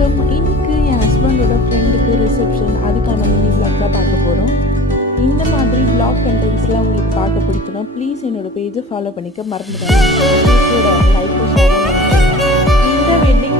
வணக்கம். இன்னைக்கு என் ஹஸ்பண்டோட ஃப்ரெண்டுக்கு ரிசப்ஷன். அதுக்கான மினி vlog தான் பார்க்க போகிறோம். இந்த மாதிரி vlog கண்டென்ட்ஸ்லாம் உங்களுக்கு பார்க்க பிடிக்கணும், ப்ளீஸ் என்னோட பேஜை ஃபாலோ பண்ணிக்க மறந்துடாதீங்க. லைக் ஷேர் பண்ணிக்கோங்க. இந்த வெட்டிங்